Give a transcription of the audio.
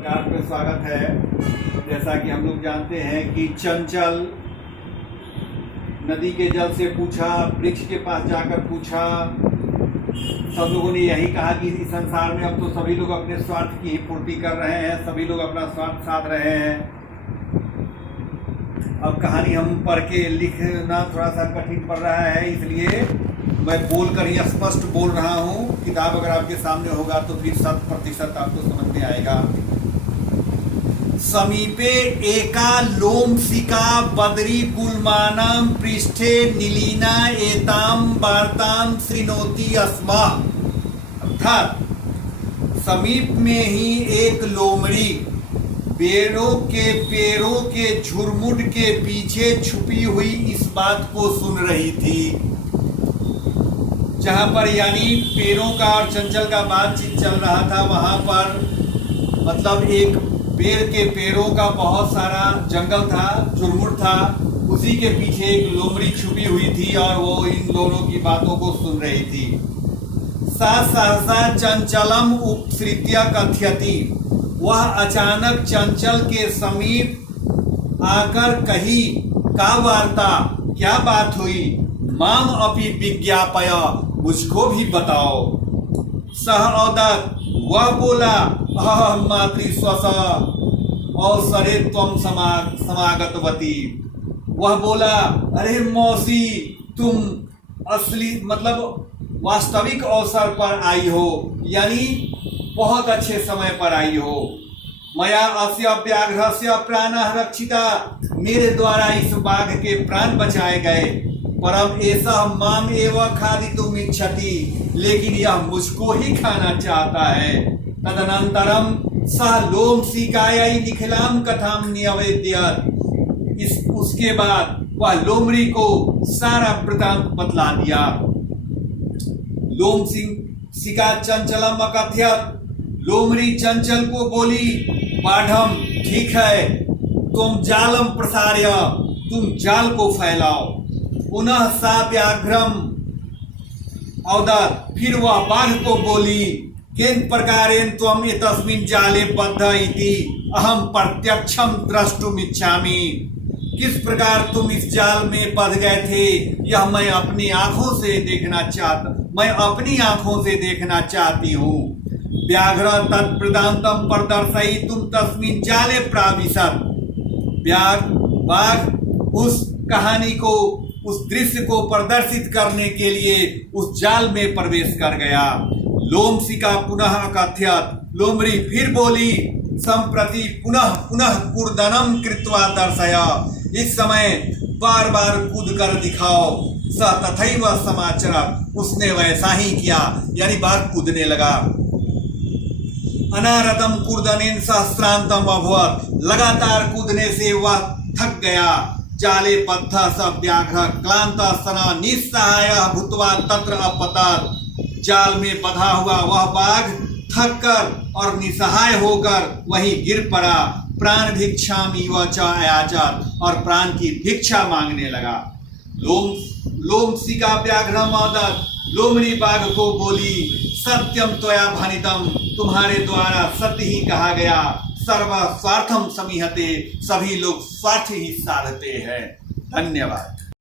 Card में स्वागत है। जैसा कि हम लोग जानते हैं कि चंचल नदी के जल से पूछा, वृक्ष के पास जाकर पूछा, सब लोगों ने यही कहा कि इस संसार में अब तो सभी लोग अपने स्वार्थ की ही पूर्ति कर रहे हैं, सभी लोग अपना स्वार्थ साध रहे हैं। अब कहानी हम पढ़ के लिखना थोड़ा सा कठिन पड़ रहा है, इसलिए मैं बोलकर ही स्पष्ट बोल रहा हूँ। किताब अगर आपके सामने होगा तो फिर 100% आपको समझ में आएगा। समीपे एका लोमसिका बदरी गुलमानां पृष्ठे नीलिना एताम वार्तां शृणोति अस्मा। अर्थात समीप में ही एक लोमड़ी पेड़ों के झुरमुट के पीछे छुपी हुई इस बात को सुन रही थी। जहां पर यानी पेड़ों का और चंचल का बातचीत चल रहा था, वहां पर मतलब एक पेड़ के पेड़ों का बहुत सारा जंगल था, झुरमुट था, उसी के पीछे एक लोमड़ी छुपी हुई थी और वो इन दोनों की बातों को सुन रही थी। सा सहसा चंचलम उपसृत्य कथयति। वह अचानक चंचल के समीप आकर कही, का वार्ता, क्या बात हुई? माम अपि विज्ञापय, मुझको भी बताओ। सह औदत, वह बोला, अहम मातृ स्वस अवसरे त्वम समागतवती। वह बोला, अरे मौसी, तुम असली मतलब वास्तविक अवसर पर आई हो, यानी बहुत अच्छे समय पर आई हो। मया अस्य व्याघ्रस्य प्राणः रक्षिता, मेरे द्वारा इस बाघ के प्राण बचाए गए। परम ऐसा माम एवं खादितुम इच्छति, लेकिन यह मुझको ही खाना चाहता है। तदनंतरम सह लोमसिकायै निखिलाम कथाम निवेद्यत। उसके बाद वह लोमड़ी को सारा वृतांत बतला दिया। लोमसिका चंचलम अकथयत। लोमड़ी चंचल को बोली, बाढ़म, ठीक है, तुम जालम प्रसार्य, तुम जाल को फैलाओ। पुनः सा व्याघ्रम औदत, फिर वह बाघ को बोली, किन प्रकारेण त्वम एतस्मिन् जाले बद्ध इति अहम प्रत्यक्षम द्रष्टुम इच्छामि। किस प्रकार तुम इस जाल में बंध गए थे, यह मैं अपनी आंखों से देखना चाहती हूँ। व्याघ्र तत्प्रदांतम प्रदर्शयितुम तस्मिन् जाले प्राविशत। बाघ उस कहानी को, उस दृश्य को प्रदर्शित करने के लिए उस जाल में प्रवेश कर गया। लोमसिका पुनः अकथयत। लोमड़ी फिर बोली, संप्रति पुनः पुनः कूर्दनम कृत्वा दर्शय। इस समय बार बार कूद कर दिखाओ। स तथैव समाचरत, उसने वैसा ही किया, यानी बाघ कूदने लगा। अनारतम कूर्दनेन सहस्रांतम अभवत। लगातार कूदने से वह थक गया। जाले बद्ध स व्याघ्र क्लांत सना निस्सहाय भूत्वा तत्र अपतत। जाल में बंधा हुआ वह बाघ थक कर और निसहाय होकर वहीं गिर पड़ा। प्राण भिक्षामि व च अयाचत, और प्राण की भिक्षा मांगने लगा। लोमसिका व्याघ्रम औदत। लोमड़ी बाघ को बोली, सत्यम त्वया भनितम, तुम्हारे द्वारा सत्य ही कहा गया। सर्व स्वार्थम समीहते, सभी लोग स्वार्थ ही साधते हैं। धन्यवाद।